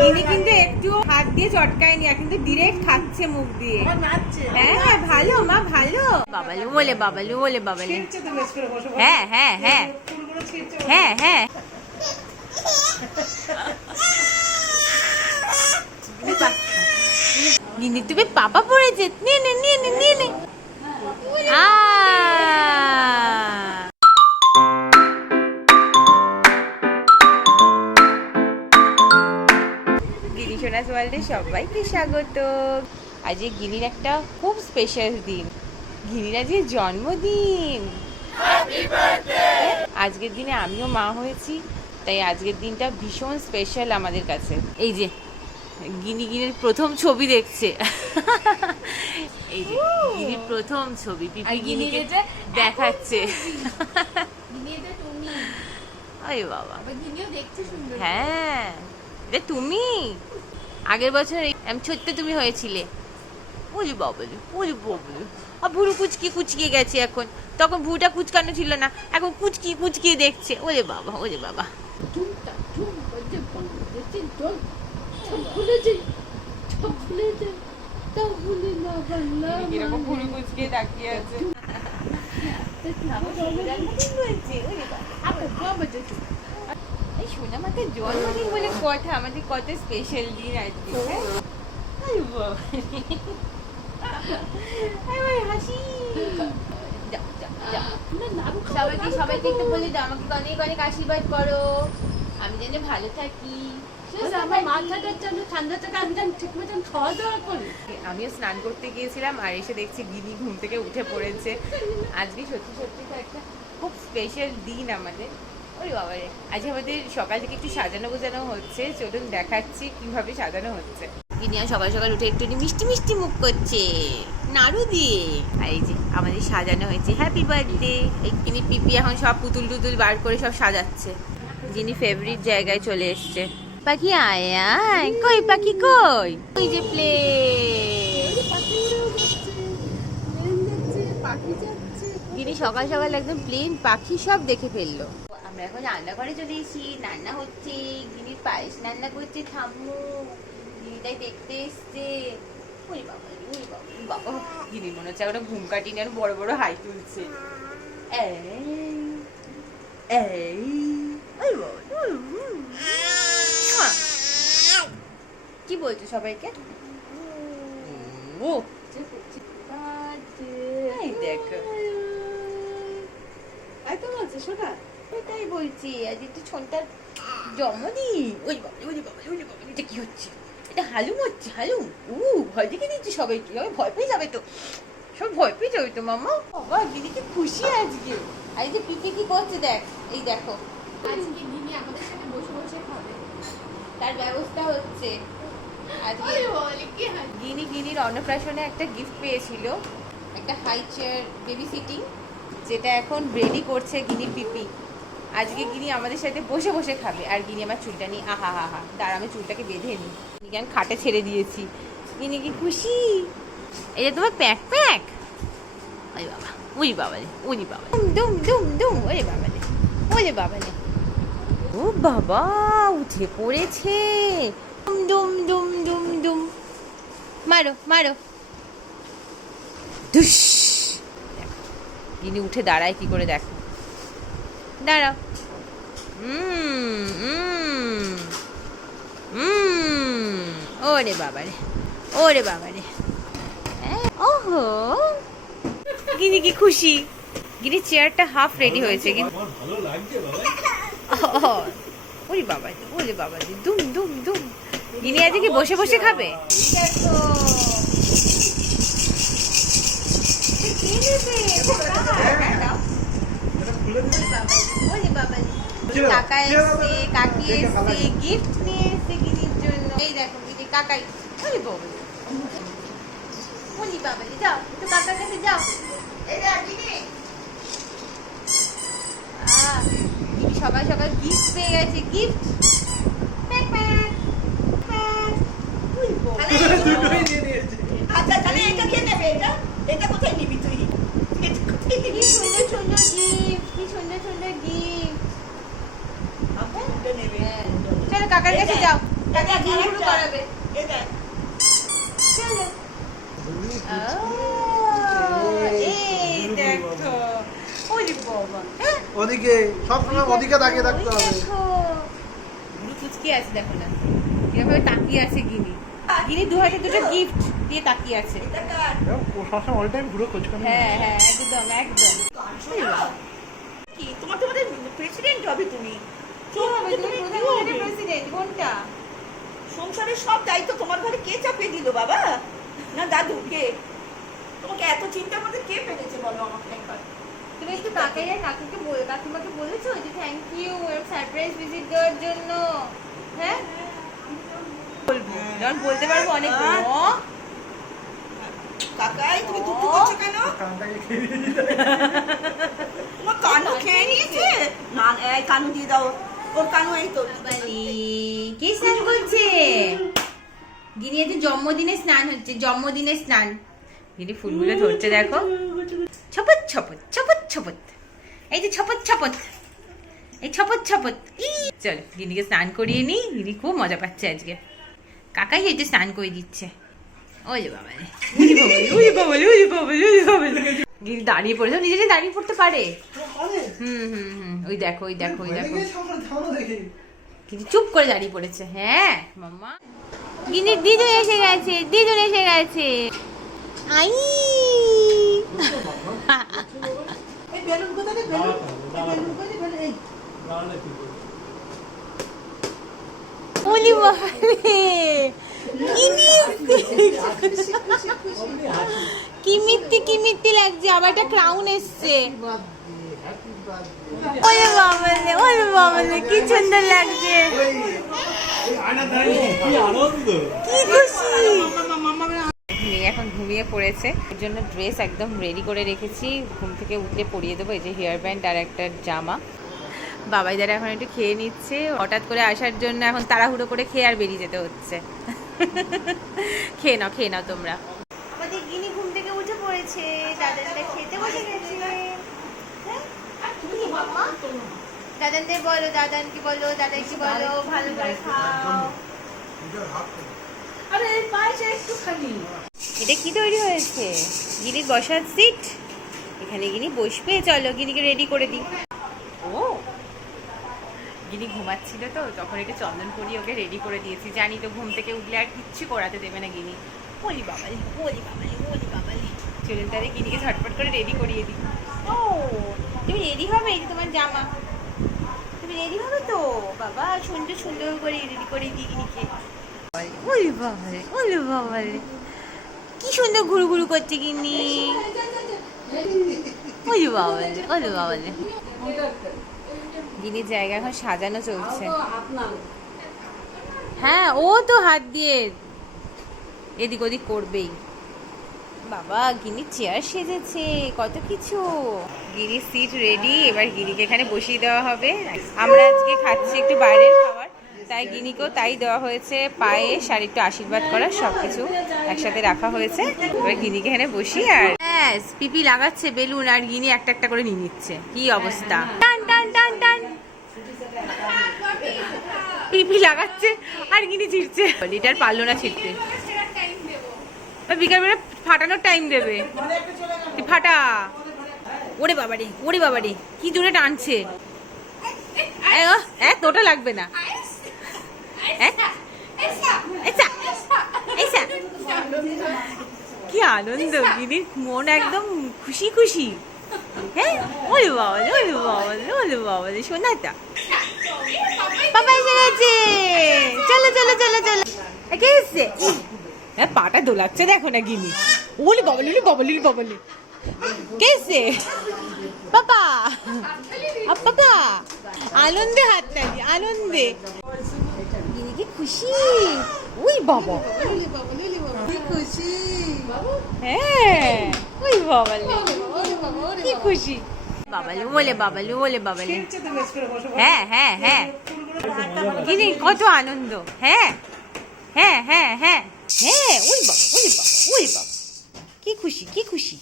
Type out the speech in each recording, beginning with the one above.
গিনি কিন্তু একটু হাত দিয়ে চটকায়নি, কিন্তু ডিরেক্ট খাচ্ছে মুখ দিয়ে। হ্যাঁ হ্যাঁ ভালো মা ভালো। বাবালু বলে বাবালু বলে বাবালু। হ্যাঁ হ্যাঁ হ্যাঁ হ্যাঁ হ্যাঁ। গিনি তুমি পাপা পড়েছে, নিয়ে নে নিয়ে নে নিয়ে নে। গিনি সোনাস ওয়ার্ল্ডে সবাইকে স্বাগত। আজকে গিনির একটা খুব স্পেশাল দিন, গিনির আজকে জন্মদিন। আজকের দিনে আমিও মা হয়েছি, তাই আজকের দিনটা ভীষণ স্পেশাল আমাদের কাছে। এই যে গিনির প্রথম ছবি দেখছে, এই যে গিনির প্রথম ছবি পিপি গিনিকে দেখাচ্ছে। ওই বাবা, হ্যাঁ রে তুমি আগের বছর ছোট্ট তুমি হয়েছিলে। ওলি বাবলু ওলি বাবলু, আর ভুরু কুচকি কুচকিয়ে গেছে এখন, তখন ভুরুটা কুচকানো ছিল না, এখন কুচকি কুচকিয়ে দেখছে। ওরে বাবা ওরে বাবা। কিরকম ভুরু কুচকিয়ে তাকিয়ে আছে। এই সোনা মাকে জন্মদিন বলে কথা, আমাদের কত স্পেশাল দিন আজকে। হাসি সবাইকে সবাইকে একটু বলে দাও আমাকে অনেক অনেক আশীর্বাদ করো, আমি যেন ভালো থাকি। আমিও স্নান করতে গিয়েছিলাম, আর এসে দেখছি গিনি ঘুম থেকে উঠে পড়েছে। আজকে সত্যি সত্যি তো একটা খুব স্পেশাল দিন আমাদের। ওই বাবারে, আজকে আমাদের সকাল থেকে একটু সাজানো গোছানো হচ্ছে, চলুন দেখাচ্ছি কিভাবে সাজানো হচ্ছে। গিনি আর সকাল সকাল উঠে একটু মিষ্টি মিষ্টি মুখ করছে নাড়ু দিয়ে। আর এই যে আমাদের সাজানো হয়েছে হ্যাপি বার্থডে। এই গিনি পিপি এখন সব পুতুল টুতুল বার করে সব সাজাচ্ছে। গিনি ফেভারিট জায়গায় চলে এসছে। পাখি আয় আয়, কই পাখি কই? ওই যে গিনি সকাল সকাল একদম প্লেন পাখি সব দেখে ফেললো। আমরা এখন রান্নাঘরে চলে এসেছি, রান্না হচ্ছে। গিনির পায়েস রান্না করছে ঠাম্মু, গিনিটাই দেখতে এসছে। ওই বাবা ওই বাবা বাবা, গিনির মনে হচ্ছে ওটা ঘুম কাটিয়ে আর বড় বড় হাই তুলছে। কি বলছো সবাইকে? ও দেখো এটাই বলছি, আজ একটু ছোটটার জন্মদিন। ওই বাবা ওই বাবা ওই বাবা, এটা কি হচ্ছে? এটা হালুম হচ্ছে হালুম। ভয় দেখে দিচ্ছি সবাইকে, সবাই ভয় পেয়ে যাবে তো, সব ভয় পেয়ে যাবে তো মামা। বাবা দিদি কি খুশি আজকে। আর এই যে পিপি কি করছে দেখ, এই দেখো আজকে দিদি আমাদের সাথে বসে বসে খাবে, তার ব্যবস্থা হচ্ছে আজকে। গিনির অন্নপ্রাশনে একটা গিফট পেয়েছিল, একটা হাই চেয়ার বেবি সিটিং, যেটা এখন রেডি করছে গিনির পিপি। আজকে গিনি আমাদের সাথে বসে বসে খাবে। আর গিনি আমার চুলটা নিয়ে আহা হা হা, দাঁড়া আমি চুলটাকে বেঁধে নিই। গিনি আমি খাটে ছেড়ে দিয়েছি। গিনি কি খুশি। এই যে তোমার প্যাক প্যাক। ওই বাবা ওই বাবা রে ওই বাবা, দুম দুম দুম। ওরে বাবা রে ওরে বাবা রে, ও বাবা উঠে পড়েছে। দুম দুম দুম দুম দুম, মারো মারো। ধুস, গিনি উঠে দাঁড়ায় কি করে দেখো, দাঁড়াও। ওরে বাবা রে ওরে বাবা রে, ওহো গিনি কি খুশি। গিনি চেয়ারটা হাফ রেডি হয়েছে। ওরে বাবা ওরে বাবা দুম দুম দুম। গিনি আজকে বসে বসে খাবে। কাকা এসছে কাকি এসছে গিফট নিয়ে এসছে গিনির জন্য। এই দেখো গিনি কাকাই। ওরে বাবা ওরে বাবা, যাও একটু কাকার কাছে যাও। সকাল সকাল গিফট পেয়ে গেছে, গিফট। কি সুন্দর সুন্দর গিফট, কি সুন্দর সুন্দর গিফট। কাকার কাছে যাও, কাকা ঘুরঘুর করাবে। চলো। এই দেখো, ওরে বাবা, ওদিকে সবসময় ওদিকে তাকিয়ে থাকতে হবে। গুরু কুচকি আছে দেখো না, এভাবে তাকিয়ে আছে গিনি। গিনি দু হাতে দুটো গিফট দিয়ে তাকিয়ে আছে। সবসময় অল টাইম ঘুরে খোঁজ করে। হ্যাঁ হ্যাঁ, একদম একদম। কি তোমাদের প্রেসিডেন্ট হবে তুমি? কি হবে তুমি প্রধানমন্ত্রী প্রেসিডেন্ট কোনটা? সংসারের সব দায়িত্ব তোমার ঘরে কে চাপিয়ে দিল বাবা? না দাদু কে? তোমাকে এত চিন্তা করতে কে পেরেছে বলো আমাকে একবার? তুমি একটু কাকাইয়া কাকিমাকে বলেছো যে থ্যাংক ইউ সারপ্রাইজ ভিজিট দেওয়ার জন্য? হ্যাঁ বলবো, যখন বলতে পারবো অনেক বলবো। কাকাই তুমি দুঃখ করছো কেন? কানটাকে খেয়ে নিয়ে তোমার কানু খেয়ে নিয়েছে? না এই কানু দিয়ে দাও, ওর কানু এই তো। কি স্নান করছে গিনি? আজ জন্মদিনে স্নান হচ্ছে, জন্মদিনে স্নান। গিনি ফুলগুলো ধরছে দেখো, ছপত ছপত ছপত ছপত, এই যে ছপত ছপত, এই ছপত ছপত। চল গিনিকে স্নান করিয়ে নি, গিনি খুব মজা পাচ্ছে আজকে। কাকাই এই যে স্নান করে দিচ্ছে। ওরে বাবা রে, ওরে বাবা রে, ওরে বাবা রে, ওরে বাবা রে। গিনি দাঁড়িয়ে পড়েছে, নিজে দাঁড়িয়ে পড়তে পারে। ওই দেখো ওই দেখো ওই দেখো, কিন্তু চুপ করে দাঁড়িয়ে পড়েছে। হ্যাঁ মাম্মা, গিনির দিদুন এসে গেছে, দিদুন এসে গেছে। আই এই বেলুন কোথায়? বেলুন কোথায়? এই ওলি বাবা রে, গিনি কি মিত্তি লাগছে, আবার একটা ক্রাউন এসছে। ওলে বাবা রে, ওলে বাবা রে, কি সুন্দর লাগছে, কি খুশি। মেয়ে এখন ঘুমিয়ে পড়েছে, এর জন্য ড্রেস একদম রেডি করে রেখেছি, ঘুম থেকে উঠলে পরিয়ে দেবো। এই যে হেয়ার ব্যান্ড আর একটা জামা। বাবাই দ্বারা এখন একটু খেয়ে নিচ্ছে, হঠাৎ করে আসার জন্য এখন তাড়াহুড়ো করে খেয়ে আর বেরিয়ে যেতে হচ্ছে। খেয়ে নাও তোমরা। আমাদের গিনি ঘুম থেকে উঠে পড়েছে, দাদানটা খেতে বসে গেছে। দাদানদের বলো, দাদানকে বলো, দাদাকে বলো ভালো করে খাও। আরে এই পায়েছে একটুখানি। এটা কি তৈরি হয়েছে? গিনির বসার সিট, এখানে গিনি বসবে। চলো গিনিকে রেডি করে দিই। ও গিনি ঘুমাচ্ছিল তো, তখন একটু চন্দন করিয়ে ওকে রেডি করে দিয়েছি। জানি তো ঘুম থেকে উঠলে আর কিচ্ছু করাতে দেবে না গিনি। ওলি বাবালি, ওলি বাবালি, ওলি বাবালি। চলুন তাহলে গিনিকে ঝটপট করে রেডি করিয়ে দিই। ও তুমি রেডি হবে? এই যে তোমার জামা, তুমি রেডি হবে তো? বাবা সুন্দর সুন্দর করে রেডি করে দিই গিনিকে। ওলি বাবালি, ওলি বাবালি, কি সুন্দর ঘুরু ঘুরু করছে গিনি। ওলি বাবালি, ওলি বাবালি। গিনির জায়গা এখন সাজানো চলছে। হ্যাঁ ও তো হাত দিয়ে এদিক ওদিক করবেই। বাবা গিনির চেয়ার সেজেছে, কত কিছু। গিনির সিট রেডি, এবার গিনিকে এখানে বসিয়ে দেওয়া হবে। আমরা আজকে খাচ্ছি একটু বাইরের খাবার, তাই গিনিকেও তাই দেওয়া হয়েছে। পায়েস আর একটু আশীর্বাদ করার সবকিছু একসাথে রাখা হয়েছে। এবার গিনিকে এখানে বসি আর ব্যাস পিপি লাগাচ্ছে বেলুন, আর গিনি একটা একটা করে নিয়ে নিচ্ছে। কি অবস্থা, টান টান টান টান পিপি লাগাচ্ছে আর গিনি ছিড়ছে। লিটার পারলো না ছিড়তে, বিকালবেলা ফাটানোর টাইম দেবে। ফাটা। ওরে বাবারে, ওরে বাবারে, কি জোরে টানছে। তোটা লাগবে না। কি আনন্দ, গিনির মন একদম খুশি খুশি। হ্যাঁ ওরে বাবা, ওরে বাবা, ওরে বাবা, শোনাটা বাবা এসে গেছে। চলো চলো চলো চলো, কে এসছে? হ্যাঁ পাটা দোলাচ্ছে দেখো না গিনি। ওলি বাবালি, বাবালি বাবালি, কে এসছে? বাবা বাবা, আনন্দে হাত তালি, আনন্দে। গিনি কি খুশি। ওই বাবা কি খুশি। হ্যাঁ ওই বাবালি কি খুশি। বাবালি বলে, বাবালি বলে, বাবালি। হ্যাঁ হ্যাঁ হ্যাঁ, গিনি কত আনন্দ। হ্যাঁ হ্যাঁ হ্যাঁ হ্যাঁ হ্যাঁ, ওই বাবা, ওই বাবা, ওই বাবা, কি খুশি, কি খুশি।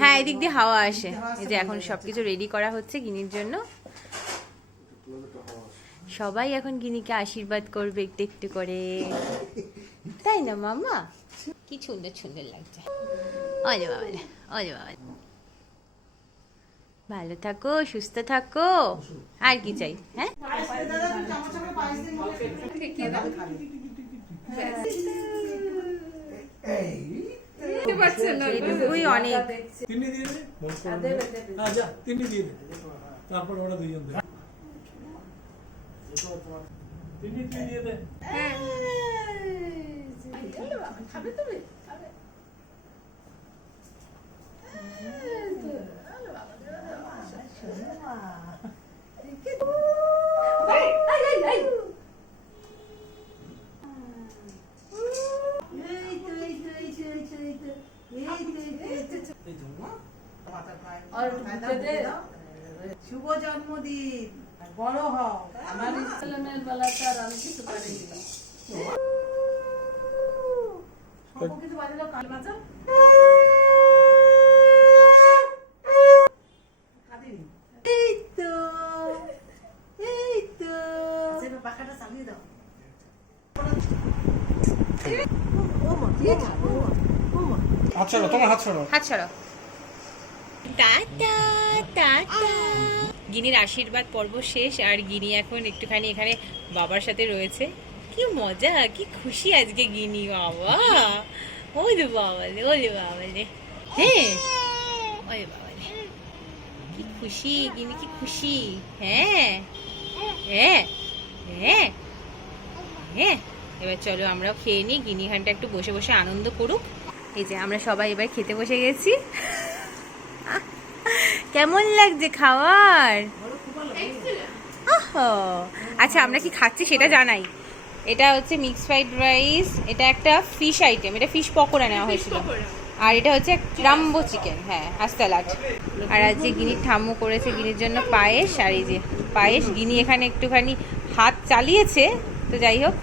হ্যাঁ এদিক দিয়ে হাওয়া আসে। এই যে এখন সবকিছু রেডি করা হচ্ছে গিনির জন্য। সবাই এখন গিনিকে আশীর্বাদ করবে একটু একটু করে, তাই না মামা? কি সুন্দর সুন্দর লাগছে। ওরে বাবা, ওরে বাবা, ভালো থাকো, সুস্থ থাকো, আর কি চাই? হ্যাঁ, এটুকুই অনেক। তারপর ওরা দুইজন দেবে। তিন্নি তুই দিয়ে দে। খাবে তুমি? শুভ জন্মদিন, বড় হও। আমার ইসলামের বেলাতে আর আমি কিছু পারিনি। সব কিছু বাজালো, কাল বাজা এই তো, এই তো পাখাটা চালিয়ে দাও। হাত ছাড়ো, তোমার হাত ছাড়ো। হাত ছাড়ো। Tata tata. গিনির আশীর্বাদ পর্ব শেষ, আর গিনি এখন একটুখানি এখানে বাবার সাথে রয়েছে। কি মজা, কি খুশি আজকে গিনি। বাবা, ওরে বাবালে, ওরে বাবালে, হ্যাঁ, ওরে বাবালে, কি খুশি গিনি, কি খুশি। হ্যাঁ হ্যাঁ হ্যাঁ হ্যাঁ। এবার চলো আমরাও খেয়ে নিই, গিনি খানটা একটু বসে বসে আনন্দ করুক। এই যে আমরা সবাই এবার খেতে বসে গেছি। কেমন লাগছে খাওয়ার? আচ্ছা, আমরা কি খাচ্ছি সেটা জানাই। এটা হচ্ছে মিক্স ফ্রাইড রাইস, এটা একটা ফিশ আইটেম, এটা ফিশ পকোড়া নেওয়া হয়েছিল, আর এটা হচ্ছে রাম্বো চিকেন, হ্যাঁ, আর স্যালাড। আর আজকে গিনির ঠাম্মু করেছে গিনির জন্য পায়েস, আর এই যে পায়েস। গিনি এখানে একটুখানি হাত চালিয়েছে, তো যাই হোক,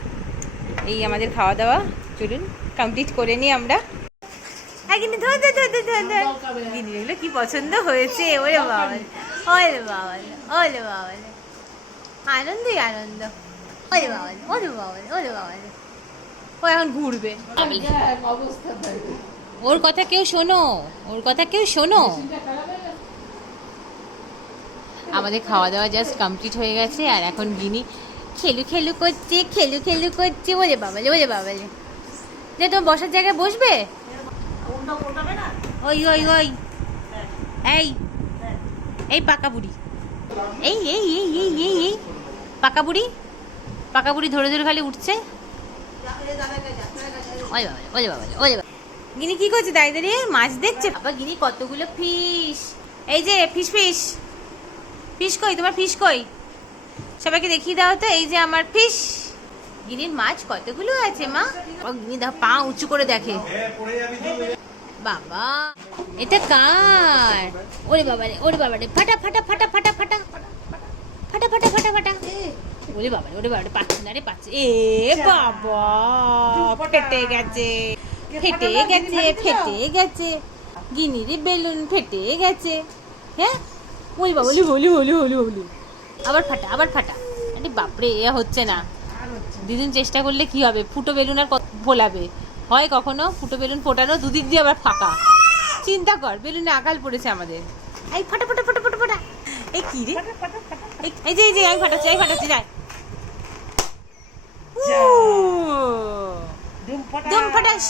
এই আমাদের খাওয়া দাওয়া চলুন কমপ্লিট করে নিই আমরা। কিন্তু ধর ধর ধর ধর ধর, গিনির এগুলো কি পছন্দ হয়েছে। ওরে বাবা, ওরে বাবা, ওরে বাবা, আনন্দই আনন্দ। ওরে বাবা, ওরে বাবা, ওরে বাবা, ও এখন ঘুরবে। ওর কথা কেউ শোনো, ওর কথা কেউ শোনো। আমাদের খাওয়া দাওয়া জাস্ট কমপ্লিট হয়ে গেছে, আর এখন গিনি খেলু খেলু করছে, খেলু খেলু করছে। ওরে বাবালে, ওরে বাবালে, যে তোমার বসার জায়গায় বসবে। ওই ওই ওই, এই এই পাকা বুড়ি, এই এই এই এই এই এই পাকা বুড়ি, পাকা বুড়ি ধরে ধরে খালি উঠছে। ওরে বাবা, ওরে বাবা, ওরে বাবা। গিনি কি করছে দাঁড়িয়ে দাঁড়িয়ে? মাছ দেখছে। বাবা, গিনি কতগুলো ফিশ। এই যে ফিশ, ফিশ, ফিশ কই তোমার? ফিশ কই? সবাইকে দেখিয়ে দাও তো। এই যে আমার ফিশ। গিনির মাছ কতগুলো আছে মা? ও গিনি দা পা উঁচু করে দেখে। বাবা, এটা কার? ওরে বাবা রে, ওরে বাবা রে, ফাটা ফাটা ফাটা ফাটা ফাটা ফাটা ফাটা ফাটা ফাটা। ওরে বাবা রে, ওরে বাবা রে, পাচ্ছে না রে, পাচ্ছে। এ বাবা, ফেটে গেছে, ফেটে গেছে, ফেটে গেছে। গিনির বেলুন ফেটে গেছে। হ্যাঁ, ওরে বাবা, হলি হলি হলি হলি হলি, আবার ফাটা, আবার ফাটা। আরে বাপরে, এ হচ্ছে না। দুদিন চেষ্টা করলে কি হবে? ফুটো বেলুন আর ফোলাবে হয় কখনো? ফুটো বেলুন ফোটানো, দুদিক দিয়ে আবার ফাঁকা। চিন্তা কর, বেলুনে আকাল পড়েছে আমাদের। এই ফাটা ফাটা ফাটা ফাটা ফাটা। এই কি রে? এই যে এই যে আমি ফাটাচ্ছি, আমি ফাটাচ্ছি, যায়। দুম ফাটাস,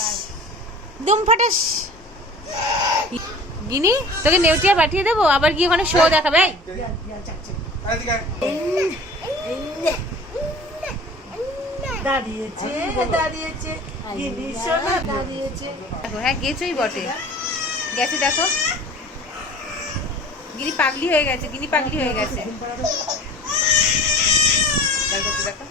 দুম ফাটাস। গিনি, তোকে নেউটিয়া পাঠিয়ে দেবো, আবার গিয়ে ওখানে শো দেখাবে। দাঁড়িয়েছে, দাঁড়িয়েছে, গিনি সোনা দাঁড়িয়েছে। দেখো, হ্যাঁ গেছই বটে, গেছে দেখো। গিনি পাগলি হয়ে গেছে, গিনি পাগলি হয়ে গেছে। দেখো দেখো,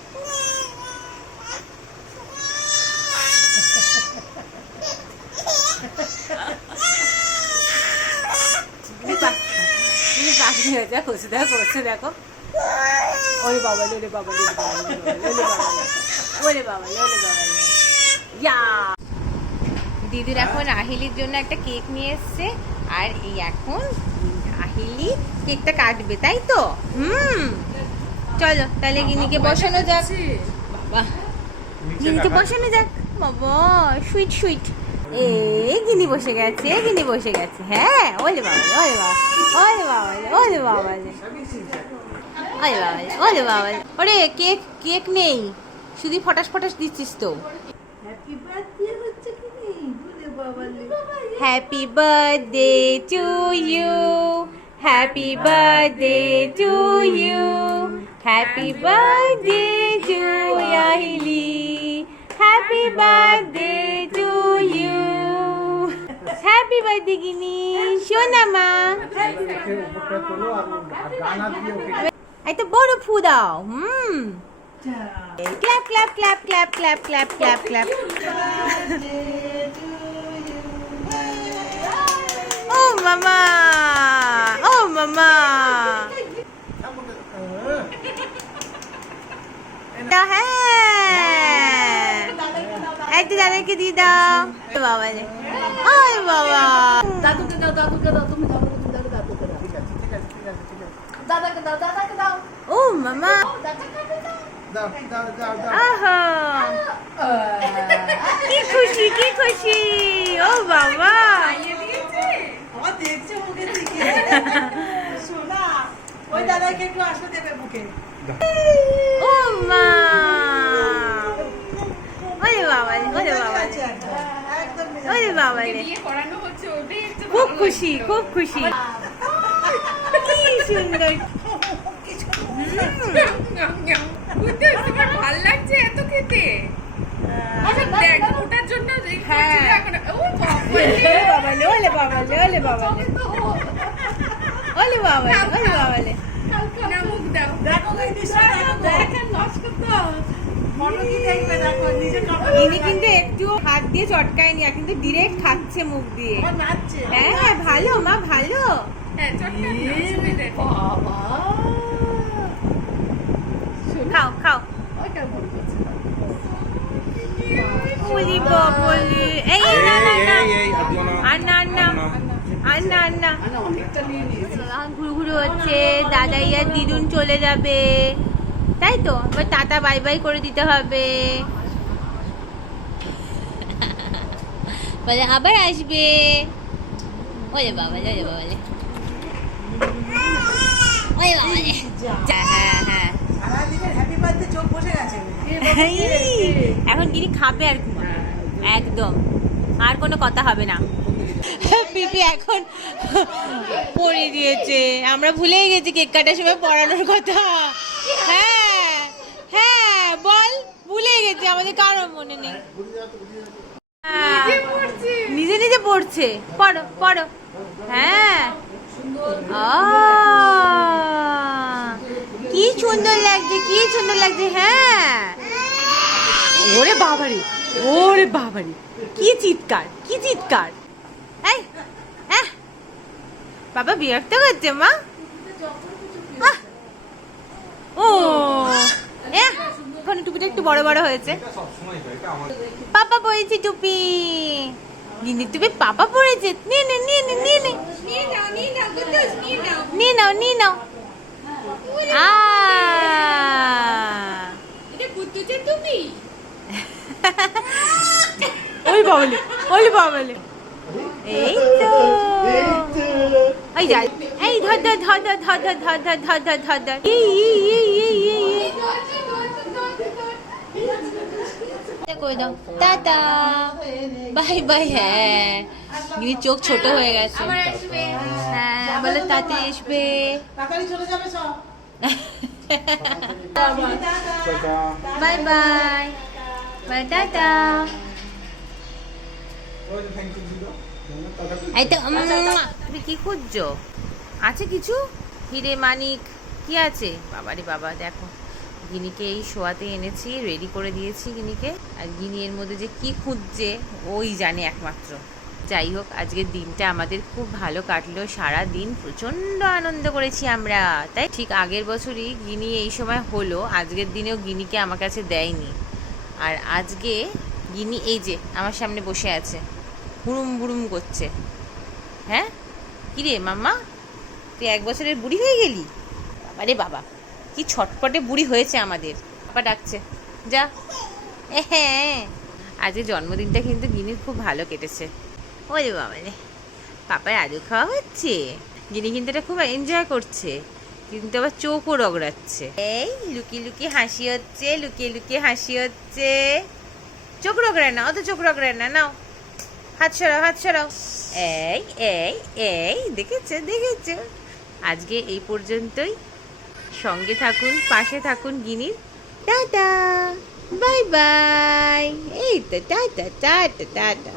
পাগলি হয়ে যা করছে, দেখো করছে, দেখো। ওরে বাবা, ওরে বাবা, ওরে বাবা, ওরে বাবা, ওরে বাবা, ওরে বাবা। ইয়া, দিদির এখন আহিলির জন্য একটা কেক নিয়ে এসছে, আর এই এখন আহিলি কেকটা কাটবে, তাই তো? চলো তাহলে গিনিকে বসানো যাক। বাবা গিনিকে বসানো যাক। বাবা সুইট সুইট। এ গিনি বসে গেছে, গিনি বসে গেছে। হ্যাঁ ওলে বাবা, ওলে বাবা, ওলে বাবা, ওলে বাবা, ওলে বাবা, ওলে বাবা। ওরে কেক কেক নেই, শুধু ফটাস ফটাস দিচ্ছিস তো। হ্যাপি বার্থডে হচ্ছে কি নেই বলে বাবা happy birthday to you, happy birthday to you, happy birthday to ইয়াহিলি, happy birthday to you, happy birthday Gini সোনা মা। এই তো বড় ফু দাও। Clap clap clap clap clap clap clap clap. ও মামা, ও মামা। হ্যাঁ একটু দাদাকে দিয়ে দাও। বাবা রে, ও বাবা। দাদুকে দাও, দাদুকে দাও, তুমি দাদুকে দাও, দাদুকে দাও, দাদাকে দাও, দাদাকে দাও। ও মামা, দাও দাও দাও দাও। আহা কি খুশি, কি খুশি। ও বাবা আমার দেখছে মুখে থেকে শোনা, ওই দাদাকে একটু আসতে দেবে মুখে। ও মা, ওরে বাবা, ওরে বাবা, একদম ওরে বাবা, খুব খুশি, খুব খুশি। কি সুন্দর। ভাল লাগছে এত খেতে। দেখ ওটার জন্য ওলে বাবালে, ওলে বাবালে, ওলে বাবালে, ওলে বাবালে, ওলে বাবালে। মুখ দাও। দেখো এই দৃশ্যটা, দেখেন নষ্ট তো মনো কি দেখবে, দেখো নিজে কাপড় গিনি কিন্তু একটু হাত দিয়ে চটকায়নি, আর কিন্তু ডিরেক্ট খাচ্ছে মুখ দিয়ে। আমার নাচছে। হ্যাঁ ভালো মা, ভালো। হ্যাঁ চটকা দাও, ছুঁয়ে দে। বাবা খাও খাও। ওইটা মনে করছে না। ওলি বাবালে। এই না না না, আর না না, আর না না। না অনেকটা নিয়ে নিয়েছি। ঘুরু ঘুরু হচ্ছে, দাদাই আর দিদুন চলে যাবে, তাই তো? এবার টাটা বাই বাই করে দিতে হবে, বলে আবার আসবে। ওরে বাবা, ওরে বাবালে, ওরে বাবালে। হ্যাঁ হ্যাঁ, সারাদিনের হ্যাপি বার্থডে চোখ বসে গেছে। এখন গিনি খাবে আর ঘুমাবে একদম, আর কোনো কথা হবে না। পিপি এখন পড়ে দিয়েছে, আমরা ভুলেই গেছি কেক কাটার সময় পড়ানোর কথা। হ্যাঁ হ্যাঁ বল, ভুলে গেছি, আমাদের কারোর মনে নেই। নিজে নিজে পড়ছে, পড়ো পড়ো। হ্যাঁ কি সুন্দর লাগছে, কি সুন্দর লাগছে। হ্যাঁ ওরে বাবারে, ওরে বাবারে, কি চিৎকার, কি চিৎকার। এই বাবা বিরক্ত করছে মা। ও এখন টুপিটা একটু বড় বড় হয়েছে। পাপা পরেছি টুপি, দিদির টুপি পাপা পরেছে। নিয়ে নে, নিয়ে নে, নিয়ে নে, নিয়ে নাও, নিয়ে নাও, কুদ্দুস, নিয়ে নাও। নিয়ে নাও, নিয়ে নাও। এটা কুদ্দুসের টুপি। ওই বাবলে, ওই বাবলে। এই তো, এই যা, এই ধর ধর ধর ধর ধর ধর ধর ধর ধর ধর ধর ধর। করে দাও, টাটা বাই বাই। হ্যাঁ গিনি চোখ ছোট হয়ে গেছে। হ্যাঁ বলে তাতে আসবে। তাড়াতাড়ি চলে যাবে সব। Bye bye bye, tata. এই তো তুমি কি খুঁজছো? আছে কিছু হিরে মানিক কি আছে? বাবারে বাবা, দেখো গিনিকে এই শোয়াতে এনেছি, রেডি করে দিয়েছি গিনিকে, আর গিনি এর মধ্যে যে কি খুঁজছে ওই জানে একমাত্র। যাই হোক, আজকের দিনটা আমাদের খুব ভালো কাটলো, সারা দিন প্রচণ্ড আনন্দ করেছি আমরা। তাই ঠিক আগের বছরই গিনি এই সময় হলো, আজকের দিনেও গিনিকে আমার কাছে দেয়নি। আর আজকে গিনি এই যে আমার সামনে বসে আছে, হুড়ুম বুড়ুম করছে। হ্যাঁ কিরে মাম্মা, তুই 1 বছরের বুড়ি হয়ে গেলি? আরে বাবা, কি ছটপটে বুড়ি হয়েছে আমাদের। পাপা ডাকছে, যা। হ্যাঁ, আজকে জন্মদিনটা কিন্তু গিনির খুব ভালো কেটেছে। ওরে বাবা রে, পাপার আলু খাওয়া হচ্ছে। গিনি কিন্তু এটা খুব এনজয় করছে, কিন্তু আবার চোখও রগড়াচ্ছে। এই লুকিয়ে লুকিয়ে হাসি হচ্ছে, লুকিয়ে লুকিয়ে হাসি হচ্ছে। চোখ রগড়ায় না, অত চোখ রগড়ায় না, নাও হাত সরাও, হাত সরাও। এই এই এই, দেখেছো দেখেছো। আজকে এই পর্যন্তই। সঙ্গে থাকুন, পাশে থাকুন গিনির। Tata, bye bye. এই তো টাটা টাটা টাটা।